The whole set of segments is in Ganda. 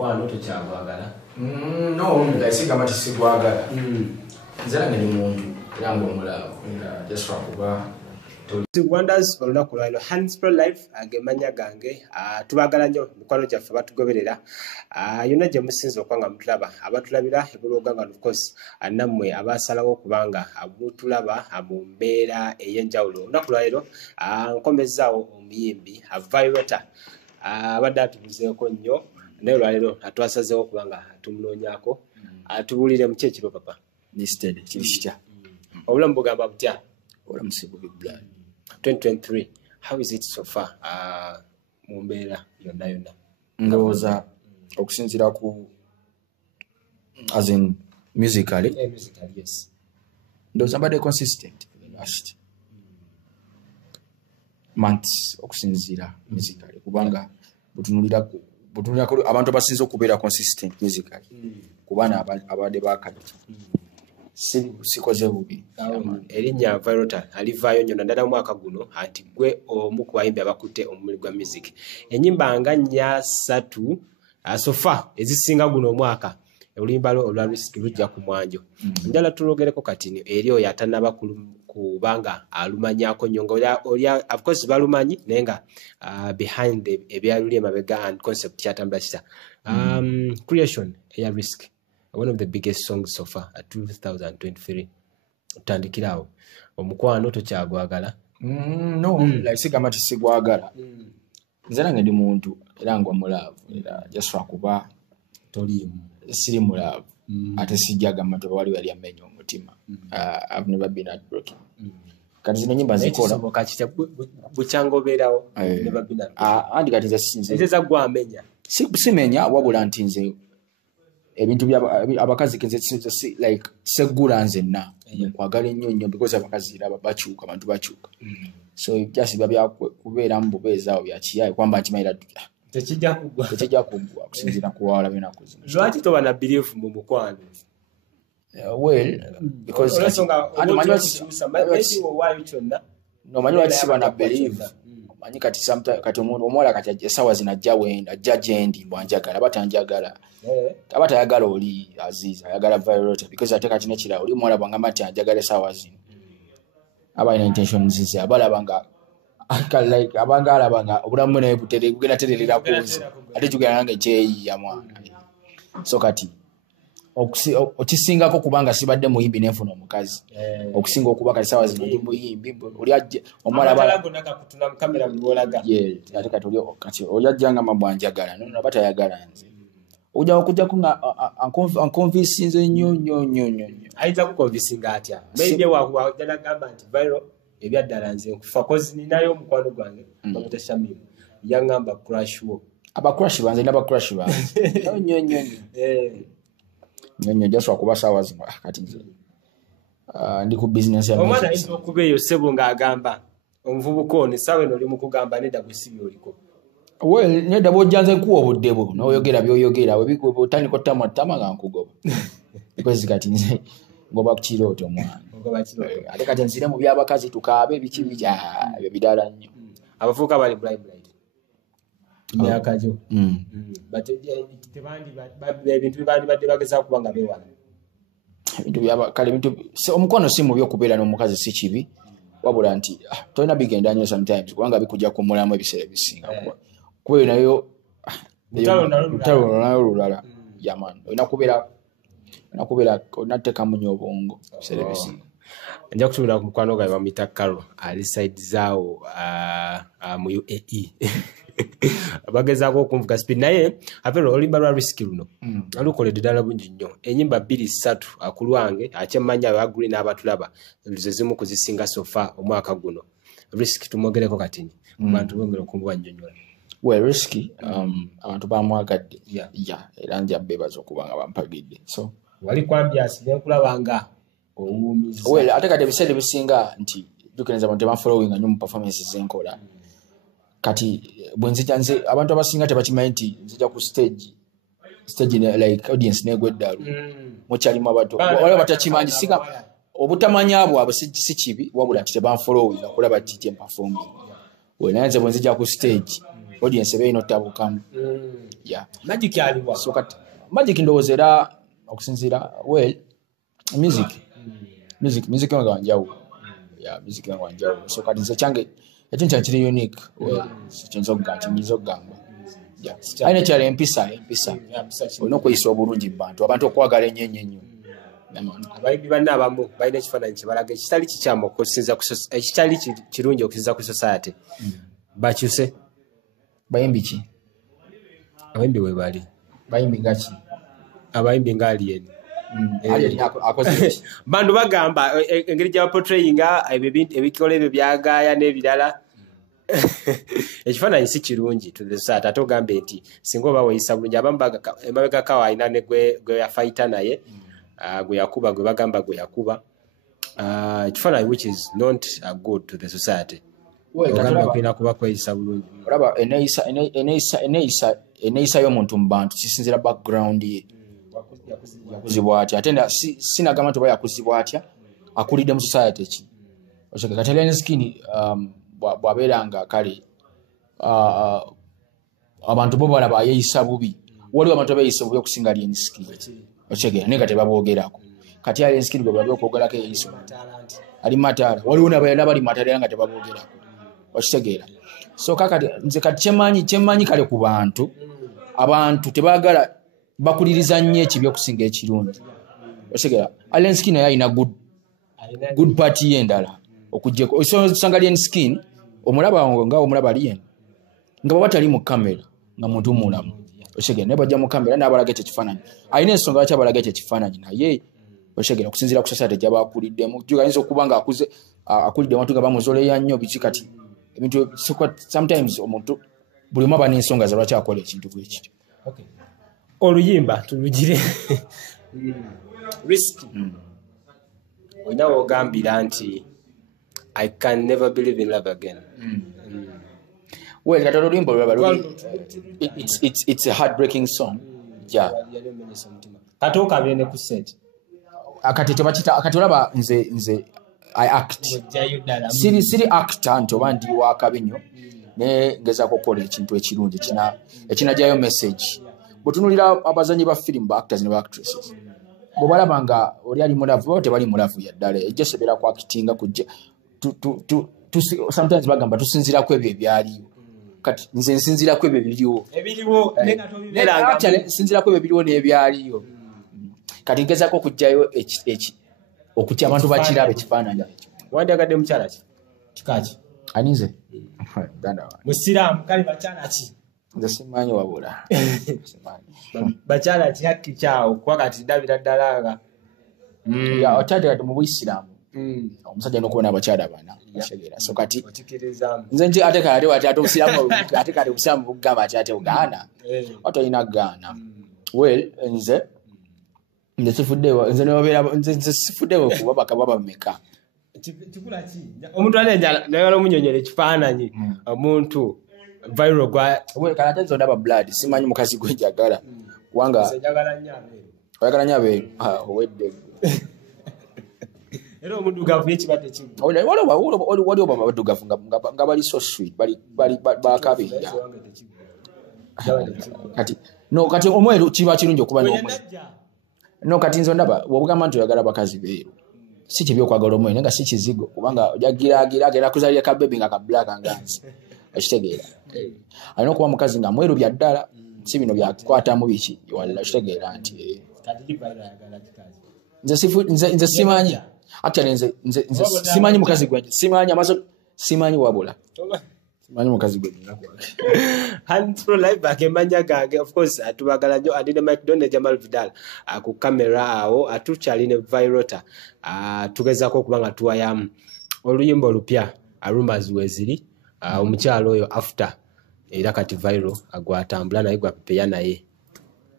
mukwano tokyagwagala. No, ndayisigama tisigwagala. Nzera ngeni muntu era ng'omulaavu just lwakuba Wonders olunaku lwaliro Handspray Life agemanya gange tubagala nnyo mikwano gyaffe batugoberera yonna gye musinza okuba nga mutulaba abatulabira ebulooga nga of course nammwe abasalawo okubanga mutulaba mu mbeera ey'enjawulo olunaku lwaliro nkomezaawo omuyimbi Aviator abadde atubuzeeko nnyo naye olwaliro twasazeewo okubanga tumunoonyaako atubuulire mu kyekiro papa listed kiri kitya obulamu bugamba butya olamusibu bibulani 2023 how is it so far mu mbeera yonna ndowooza okusinziira ku as in musically yes ndowooza mbadde consistent in the last months okusinziira musically kubanga butunulira abantu abasinza okubeera consistent musically kubana abadde bakajja sikoze bubi erinnya Vyro alivaayo nnyo naddala mu mwaka guno anti gwe omu ku bayimbi abakutte omumuli gwa music ennyimba nga 3 sofa ezisinga guno omwaka oluyimba olwa Risky lujja ku mwanjo njala tulogereko kati eri oyo atanaba kubanga alumanyako nnyo nga of course balumanyi naye nga behind ebyaluli emabega and concept kyatambula kita creation eya Risky one of the biggest songs so far at 2023 utandikirawo omukwano tokyagwagala no like sigama tisigwagala nzera nga ndi muntu era ngo mulaavu era just lwakuba tolimu siri mulaavu ate sijjaga matoba wali yali amenya omutima I've never been heartbroken kati zino nyimba zikola bokachita buchangobeerawo never been andi kati zasinze ezeza gwa amenya simenya wabula ntinze ebintu abakazi kenze like segula nzenna kwagala nnyo because abakazi laba bachuka abantu bachuka so just babya kubeera mbubeezaawo bya kiyaye kwamba nti mayira tekijja kugwa kusinzira kuwala bina kuzina lwaki toba na belief mu mukwano well because and manyo siba na believe manyi kati sometimes kati omuntu omwala kati esawa zinajja wenda judge ndi bwanjagala batanjagala abatayagala oli aziza ayagala Vyro because ateka kino kira oli mwala bwanga mati anjagala esawa zino abayina intentions zize abalabanga like abangala banga obulamu naye butere kugenda tererera kuzi ate jugala nange jeyi ya mwana so kati okisingako kubanga sibadde muyimbi nenfuna omukazi okusinga okuba kati sawa zino ndi muyimbi oli ajja omwala balagonaka kutuna mu kamera bwolaga ate kati oli kati oli ajjanga mabwanjagala no batayagala nze ujja okujja kunga unconvincing nnyo aiza kukonvincinga atya maybe wa jana gamba nti Vyro ebyaddala nze nkufa kozi ninayo omukwano gwange bamutashamira yangamba crash wo aba crash banze naba crash banze nyo jaswa kuba sawa zino kati nze ndi ku business ya omwana izo kubeyo sebo nga agamba omuvubuka ono sawe no limu kugamba neda bwesibi oliko well neda bojanze kuwa obuddebo noyogera byoyogera webiko botandiko tama nga nkugoba because kati nze ngoba kukiroto omwana ate kati nzire mu byabakazi tukaabe biki bidala nnyo abafuuka bali blind myakajo but tebandi ebintu bibandi badde bageza kubanga bewala ebintu byabakale ebintu omukwano si mu by'okubeera n'omukazi si kibi wabula nti tolina bigenda nnyo sometimes kubanga bikujja kumulamu ebiseera ebisinga kuba nayo nayo lulala yaman olina kubeera onateekamu nnyo obwongo ebiseera ebisinga nja kutumira ku mukwano gwawe bamuyita Carol ali side zaawo mu UAE abagezaako okunvuga speed naye Vyro oluyimba lwa Risky luno alukoledde ddala bungi nnyo ennyimba 2-3 akulwange akyemmanya abaguli n'abatulaba ze zimu kuzisinga sofa omwaka guno Risky tumwogereko katini abantu bongera okumbuwa nnyonnyola well Risky abantu bamwagadde era nja beebaza okuba nga bampagidde so wali kwambyasi nenkulabanga owuumiza well ate kati ebiseera ebisinga nti dukeneza abantu tebanfollowinga nnyo mu performances zenkola kati bwenzija nze abantu abasinga tebakimanyi nti nzija ku stage like audience negweddalu mukyalimu abato wala batakimanyi singa obutamanya bwabwe si kibi wabula nti tebanfollowinga kulaba tije performing wenaye nze bwenzija ku stage audience ebe inotabukamu yeah magic aliwa so kati magic ndowooza era okusinziira well music nga wanjawulo yeah music nga wanjawulo so kati nze kyange ekintu kyange kiri unique well kiyinza okugamba yeah ayina kyali empisa olina okweyisa obulungi mu bantu abantu okwagala ennyo abayimbi banna abamu balina ekifaananyi kyebalaga ekitali kikyamu okusinza ekitali kirungi okusinza ku society bakyuse bayimbi ki abayimbi we bali bayimbi ngaki abayimbi nga alien bantu bagamba engeri gyabaportrayinga ebikola ebyo byagaaya n'ebirala ekifaananyi si kirungi to the society ate ogambe nti singa oba weyisa bulungi abamu emabegakawo alina ne gwe yafayita naye gwe yakuba gwe bagamba gwe yakuba ekifaananyi which is not good to the society ogamba kulina kuba kweyisa bulungi olaba eneeyisa y'omuntu mu bantu kisinzira background ye yakuzibwa atya ate sinagamba nti oba yakuzibwa atya akulidde mu society ki kati Lenskini bw'abeera nga kale abantu bo balaba yeeyisa bubi waliwo abantu abeeyisa bubi okusinga Lenskini okitegeera naye nga tebaboogerako kati Lenskini gwe balabe okwogerako yeeyisa ali mataala waliwo nabayala bali mataala nga tebaboogerako okitegeera so kakati nze kati kyemmanyi kale ku bantu abantu tebaagala bakuliriza nnyo ekibi okusinga ekirungi okitegeera Lenskini naye alina good party endala okujjeko osanga Lenskini omulaba nga omulaba alien nga baba tali mu kamera nga muntu mulamu okitegeera naye bajja mu kamera n'abalaga ekyo ekifaananyi alina ensonga lwaki abalaga ekyo ekifaananyi naye okitegeera okusinziira ku society gy'aba akuliddemu ayinza okuba nga akulidde abantu nga bamuzoleya nnyo biki kati ebintu sometimes omuntu buli omu aba n'ensonga ze lwaki akola ekintu bwe kityo oluyimba tulugire risky olina wogambira nti I can never believe in love again. Well, katoto oluyimba olulaba it's a heartbreaking song. Yeah. Kato kabire ne ku set. Akati olaba nze I act. Siri actor nti oba ndi wa kabinyo ne ngezaako okukola ekintu ekirungi ekinajjayo message. Butunulira abazanyi ba film ba actors ne ba actresses. Bw'obalaba nga oli ali mulavu oba tebali mulavu yaddala ejja sebera ku actinga kujja sometimes bagamba tusinzira ku ebyo ebyaliwo kati nze nsinzira ku ebyo ebiriwo sinzira ku ebyo ebiriwo n'ebyaliyo kati ngezaako okujjayo okutya abantu bakiraba ekifaananyi wandyagadde mukyala ki kikaki aninze musiraamu kale bakyala ki nze simanyi wabula bakyala ki hakki kyawo kuba kati ndabira ddala nga otadde kati mu Buisiraamu omusajja alina okuba n'abakyala bana so kati nze nti ate kati obusiraamu ate kati obusiraamu bugamba ati ate ugaana ate olina gaana well nze sifuddewo kuba bakaba bameka omuntu alenjala nayala omunyonyera ekifaananyi omuntu Vyro ate nze ondaba blood simanyi mukazi gwe njagala kubanga oyagala nnyo abeeru owedde era omudugavu ekibadde kimu waliwo babaddugavu nga bali so sweet bali bakabinja kati omweru kiba kirungi okuba no kati nze ondaba wobugamba nti oyagala bakazi beeru si kibi okwagala omweru naye nga si kizigo kubanga ojagiragira agenda kuzaalira kabebi nga kablaka nganzi okitegeera alina okuba mukazi nga mweru bya ddala si bino byakwatamu biki walla okitegeera nti nze simanyi actually nze simanyi mukazi gwe simanyi amaso simanyi wabula simanyi mukazi gwe hands pro live back emanya gange of course atubagala nyo adine Mike Donne Jamal Vidal ku kamera awo atuchali ne Vyro tugezako okubanga tuwayamu oluyimba olupya rumors weziri omukyalo oyo after era kati Vyro agwatambula naye gwapeya naye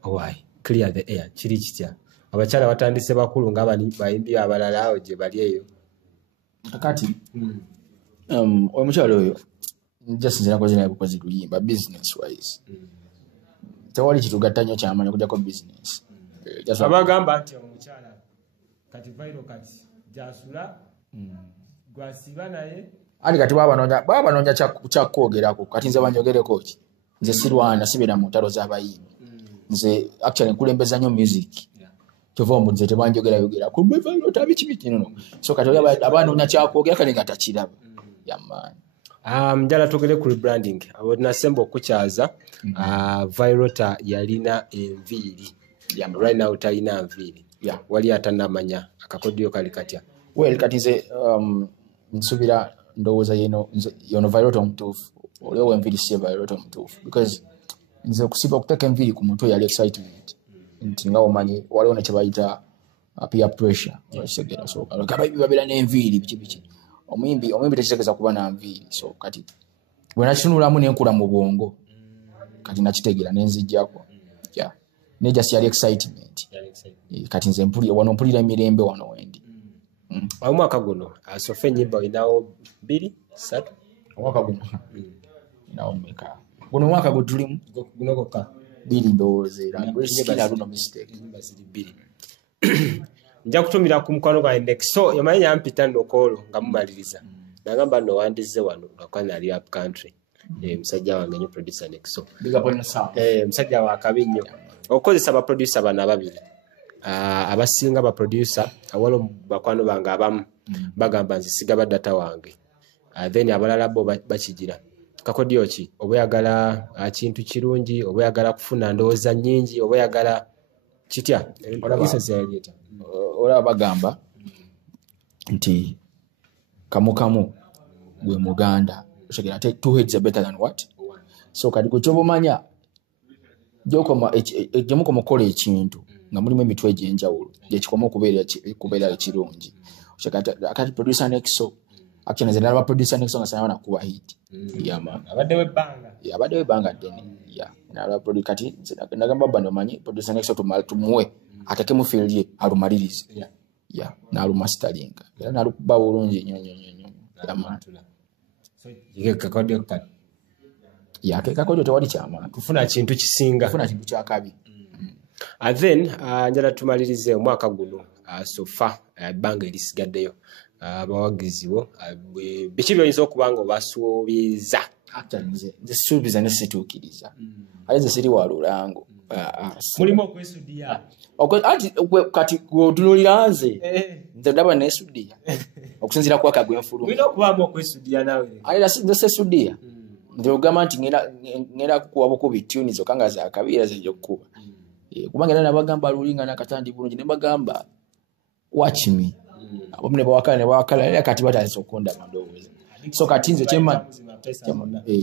why clear the air kiri kitya abakyala batandise bakulu nga bayimbi abalala awo gye bali eyo kati omukyalo oyo njasinzira koze naye bukozi luyimba business wise tewali kitugatta nnyo kyamanya okujjako business abagamba nti omukyala kati Vyro kati jasula gwasiba naye ali kati baba banoonya kyakwogerako kati nze banjogereko ki nze sirwana sibera mu ntalo z'abayimbi nze actually nkulembeza nnyo music kyova omunze tebanjogera ku Vyro tabiki no so kati abanoonya kyakwogera kale nga takiraba yamaani. Njala tugere ku rebranding abo nasemba okukyaza Vyro yalina enviiri right now talina nviiri wali atanamanya akakodiyo kali katya. Well kati nze nsubira ndowooza yono Vyro omutuufu olewo enviiri si Vyro omutuufu because nze okusiba okuteeka enviiri ku muntu yali excitement nti nga omanyi waliwo ne kye bayita peer pressure ekitegeera so abayimbi babeera n'enviiri biki omuyimbi tekitegeeza kuba na nviiri so kati bwe nakitunulamu nenkula mu bwongo kati nakitegeera nenzijjako neja si yali excitement kati nze wano mpulira emirembe wano wendi. Omwaka guno asofe ennyimba olinawo 2 3 omwaka guno inawo mmeka guno omwaka gwe tulimu guno kokka 2 ndowooza era no mistake nja kutumira ku mukwano gwa next so yomanyi yampita nokolo nga mumaliriza nagamba no wandize wano akwana ali up country musajja wange nyo producer next so musajja wa kabinyo okozesa ba producer bana babiri abasinga ba producer awalo bakwano banga abamu bagamba nzisiga ba data wange then abalala bo bakigira kakodiyo ki obayagala kintu kirungi obayagala kufuna ndowooza nnyingi obayagala kitya olaba bagamba nti kamu gwe muganda oshagera two heads are better than what so kati kukyobomanya gyemuko mukola ekintu nga mulimu emitwe egy'enjawulo gyekikoma okubeera ekirungi akati producer nexo actually nze nalaba producer nexo nga sanabana kuba hit abadde webbanga ddene nalaba producer kati nagamba bano omanyi producer nexo tumuwe ateke mu field ye alumalirize n'alumasteringa era nalukuba bulungi nnyo kekakodyo tewali kyamaani kufuna kintu kisinga kufuna kintu kyakabi. Then njala tumalirize omwaka guno sofa ebbanga erisigaddeyo abawagizi bo biki by'oyinza okuba nga obasuubiza. Nze suubiza ne situukiriza ate nze siri wa lulango mulimu okwesudiya kati otunulira nze nze ndaba nesudiya okusinziira ku waka gwenfuluma olina okubaamu okwesudiya nawe ate nze sesudiya nze ogamba nti ngenda kukuwabo ku bituni zokka nga zakabiira zejokkuba kubanga era nabagamba lulinga nakatandi bulungi ne bagamba watch me abamu ne bawakala era kati batandise okkonda mandowooza so kati nze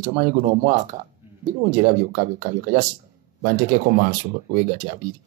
kyomanyi guno omwaka birungi era byokka jasi bantekeko maaso weegati abiri.